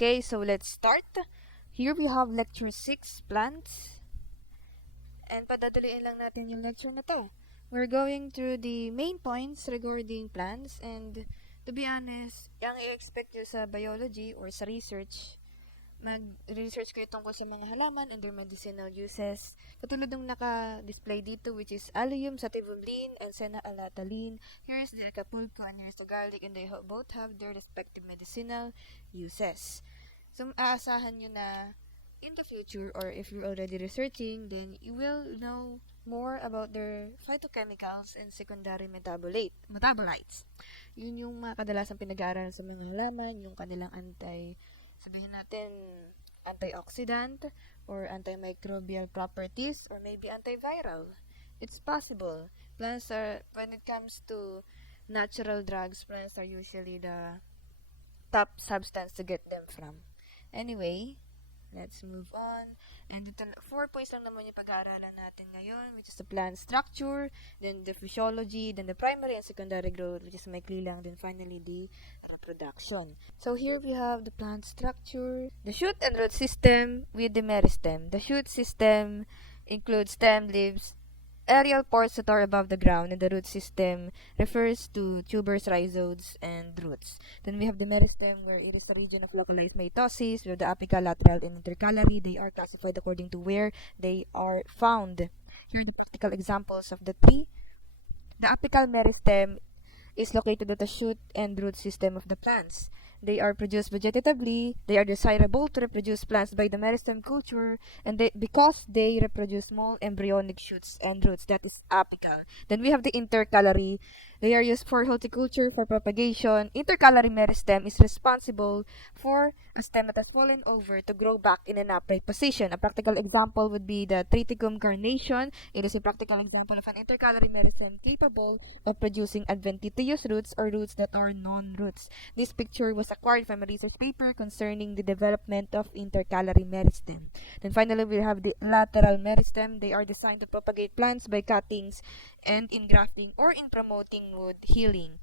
Okay, so let's start. Here we have lecture 6, plants. And padadaliin lang natin yung lecture na to. We're going through the main points regarding plants, and to be honest, yung i-expect nyo sa biology or sa research, mag-research kayo tungkol sa mga halaman and their medicinal uses. Katulad ng naka-display dito, which is Allium sativum and Senna alataline. Here's the Acapulco and here's the garlic, and they both have their respective medicinal uses. So, aasahan nyo na in the future, or if you're already researching, then you will know more about their phytochemicals and secondary metabolites. Yun yung mga kadalasang pinag-aaralan sa mga halaman, yung kanilang sabihin natin, antioxidant, or antimicrobial properties, or maybe antiviral. It's possible. Plants are, when it comes to natural drugs, plants are usually the top substance to get them from. Anyway, let's move on. And ito, 4 points lang naman yung pag-aaralan natin ngayon, which is the plant structure, then the physiology, then the primary and secondary growth, which is maikli lang, then finally the reproduction. So here we have the plant structure, the shoot and root system with the meristem. The shoot system includes stem, leaves, aerial parts that are above the ground, and the root system refers to tubers, rhizoids, and roots. Then we have the meristem, where it is a region of localized mitosis. We have the apical, lateral, and intercalary. They are classified according to where they are found. Here are the practical examples of the three. The apical meristem is located at the shoot and root system of the plants. They are produced vegetatively. They are desirable to reproduce plants by the meristem culture, and because they reproduce small embryonic shoots and roots, that is apical. Then we have the intercalary. They are used for horticulture, for propagation. Intercalary meristem is responsible for a stem that has fallen over to grow back in an upright position. A practical example would be the Triticum carnation. It is a practical example of an intercalary meristem capable of producing adventitious roots or roots that are non-roots. This picture was acquired from a research paper concerning the development of intercalary meristem. Then finally, we have the lateral meristem. They are designed to propagate plants by cuttings and in grafting or in promoting wound healing.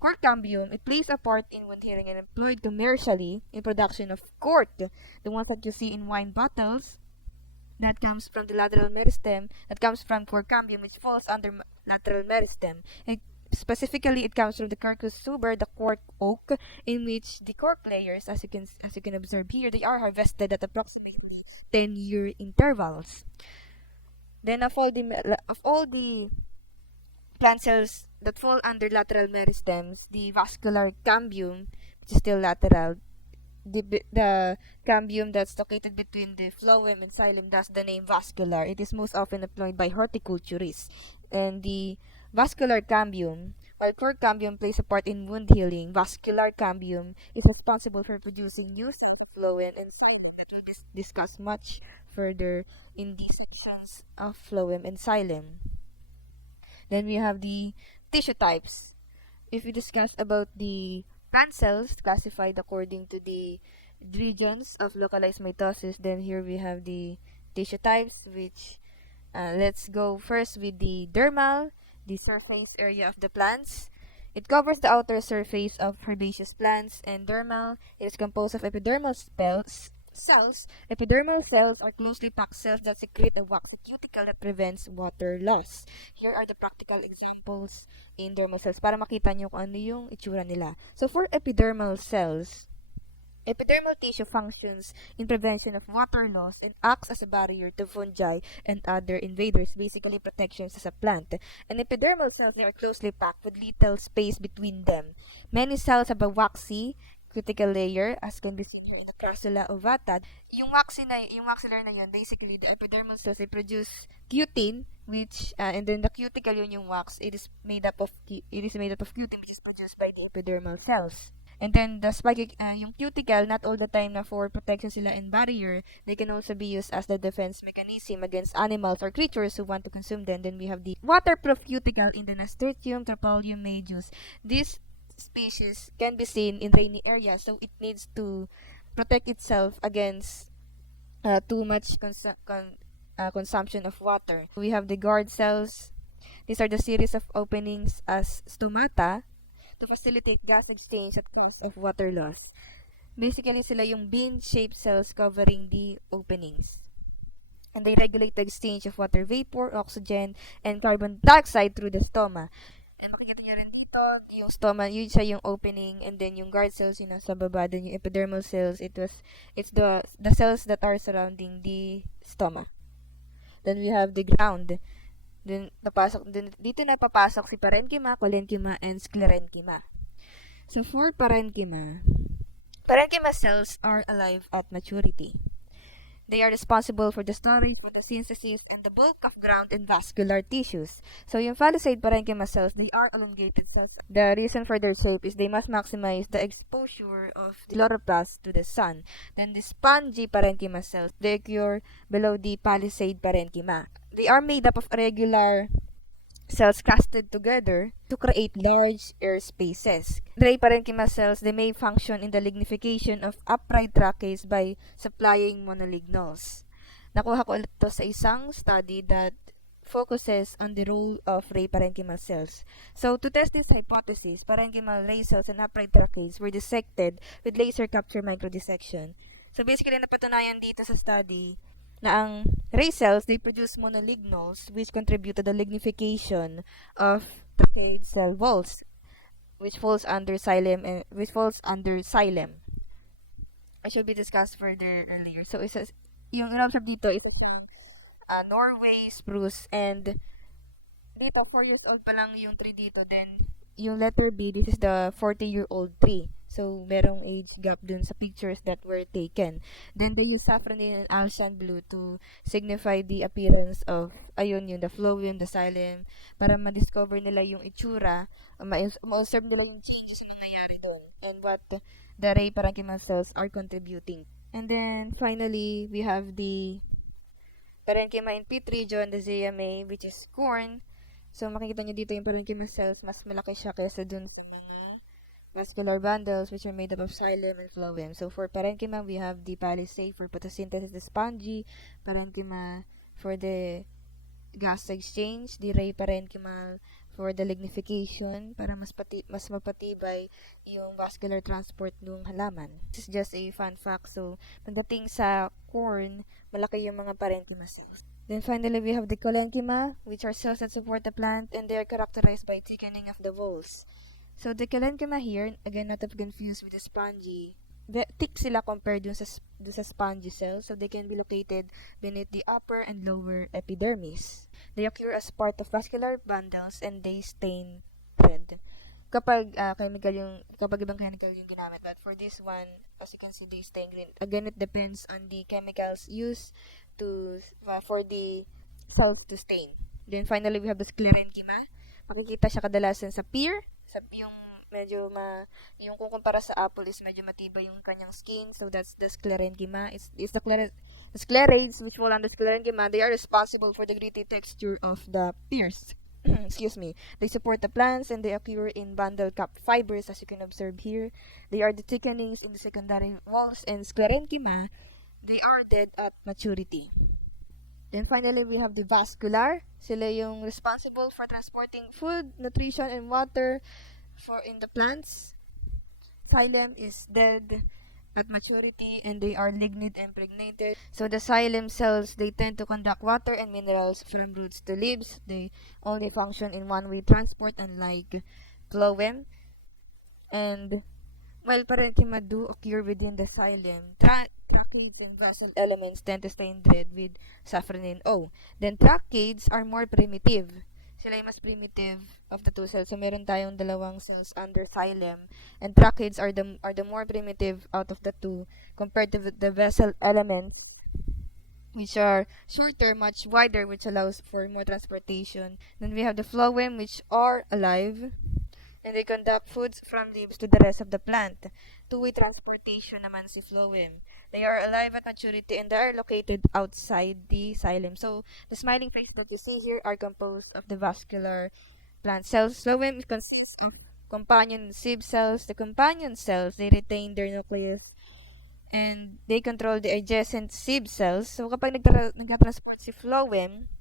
Cork cambium, it plays a part in wound healing and employed commercially in production of cork, the ones that you see in wine bottles. That comes from the lateral meristem, that comes from cork cambium, which falls under lateral meristem. Specifically, it comes from the Quercus tuber, the cork oak, in which the cork layers, as you can observe here, they are harvested at approximately 10-year intervals. Then of all the plant cells that fall under lateral meristems, the vascular cambium, which is still lateral, the cambium that's located between the phloem and xylem, thus the name vascular. It is most often employed by horticulturists. And the vascular cambium, while cork cambium plays a part in wound healing, vascular cambium is responsible for producing new cells of phloem and xylem that will be discussed much further in the sections of phloem and xylem. Then we have the tissue types. If we discuss about the plant cells classified according to the regions of localized mitosis, then here we have the tissue types, which let's go first with the dermal, the surface area of the plants. It covers the outer surface of herbaceous plants, and dermal, it is composed of epidermal cells. Epidermal cells are closely packed cells that secrete a waxy cuticle that prevents water loss. Here are the practical examples in dermal cells para makita nyo kung ano yung itsura nila. So for epidermal cells, epidermal tissue functions in prevention of water loss and acts as a barrier to fungi and other invaders, basically protections as a plant. And epidermal cells, they are closely packed with little space between them. Many cells have a waxy cuticle layer, as can be seen here in the Crassula ovata. Yung maxillar na yun, basically the epidermal cells, they produce cutin, which and then the cuticle yun yung wax. It is made up of cutin, which is produced by the epidermal cells. And then the spiky, yung cuticle, not all the time na for protection sila and barrier, they can also be used as the defense mechanism against animals or creatures who want to consume them. Then we have the waterproof cuticle in the Nasturtium Tropalium majus. This species can be seen in rainy areas, so it needs to protect itself against too much consumption of water. We have the guard cells. These are the series of openings as stomata to facilitate gas exchange at cause of water loss. Basically, sila yung bean-shaped cells covering the openings. And they regulate the exchange of water vapor, oxygen, and carbon dioxide through the stoma. And makikita nyo rin dito, yung stoma, yun siya yung opening, and then yung guard cells, yun nasa baba, then yung epidermal cells, it's the cells that are surrounding the stoma. Then we have the ground. Dito na papasok si parenchyma, collenchyma, and sclerenchyma. So for parenchyma cells are alive at maturity. They are responsible for the storage, photosynthesis, and the bulk of ground and vascular tissues. So yung palisade parenchyma cells, they are elongated cells. The reason for their shape is they must maximize the exposure of the chloroplast to the sun. Then the spongy parenchyma cells, they occur below the palisade parenchyma. They are made up of regular cells clustered together to create large air spaces. Ray parenchyma cells, they may function in the lignification of upright tracheids by supplying monolignals. Nakuha ko ulit to sa isang study that focuses on the role of ray parenchyma cells. So, to test this hypothesis, parenchymal ray cells and upright tracheids were dissected with laser capture microdissection. So, basically, napatunayan dito sa study na ang ray cells, they produce monolignals which contribute to the lignification of tracheid cell walls, which falls under xylem. I should be discussed further earlier. So, yung in-observe dito is isang Norway spruce, and dito 4 years old pa lang yung tree dito. Then yung letter B, this is the 40-year-old tree. So, merong age gap dun sa pictures that were taken. Then, they use saffronin and Alshan blue to signify the appearance of, the phloem, the xylem, para ma-discover nila yung itsura, ma-observe nila yung changes na nangyayari dun, and what the ray parenchymal cells are contributing. And then, finally, we have the parenchyma in pit region, the ZMA, which is corn. So, makikita nyo dito yung parenchyma cells, mas malaki siya kaysa dun sa mga vascular bundles, which are made up of xylem and phloem. So, for parenchyma, we have the palisade for photosynthesis, the spongy parenchyma for the gas exchange, the ray parenchyma for the lignification, para mas mapatibay yung vascular transport ng halaman. This is just a fun fact. So, pagdating sa corn, malaki yung mga parenchyma cells. Then finally, we have the collenchyma, which are cells that support the plant, and they are characterized by thickening of the walls. So, the collenchyma here, again, not to be confused with the spongy, thick sila compared dun sa spongy cells, so they can be located beneath the upper and lower epidermis. They occur as part of vascular bundles, and they stain red. Kapag ibang chemical yung ginamit, but for this one, as you can see, they stain green. Again, it depends on the chemicals used for the cells to stain. Then finally, we have the sclerenchyma. Makikita siya kadalasan sa pear, yung kung kumpara sa apple is medyo matibay yung kanyang skin, so that's the sclerenchyma. It's the sclerids which fall under sclerenchyma. They are responsible for the gritty texture of the pears. Excuse me. They support the plants, and they occur in bundle cap fibers, as you can observe here. They are the thickenings in the secondary walls, and sclerenchyma, they are dead at maturity. Then finally, we have the vascular. Sila yung responsible for transporting food, nutrition, and water in the plants. Xylem is dead at maturity, and they are lignin impregnated. So the xylem cells, they tend to conduct water and minerals from roots to leaves. They only function in one-way transport, unlike phloem. And while parenchyma do occur within the xylem, tracheids and vessel elements tend to stain red with saffronin O. Then tracheids are more primitive. Sila yung mas primitive of the two cells. So, meron tayong dalawang cells under xylem, and tracheids are the more primitive out of the two compared to the vessel elements, which are shorter, much wider, which allows for more transportation. Then we have the phloem, which are alive, and they conduct foods from leaves to the rest of the plant. Two-way transportation naman si phloem. They are alive at maturity, and they are located outside the xylem. So, the smiling faces that you see here are composed of the vascular plant cells. Phloem consists of companion sib cells. The companion cells, they retain their nucleus, and they control the adjacent sib cells. So, kapag nagtatransport si phloem,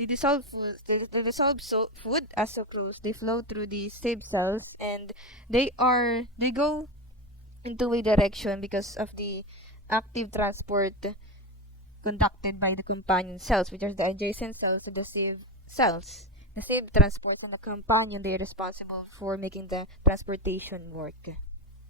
they dissolve food as sucrose. They flow through the sib cells, and they go in two-way direction because of the active transport conducted by the companion cells, which are the adjacent cells to the sieve cells. The sieve transports and the companion, they are responsible for making the transportation work.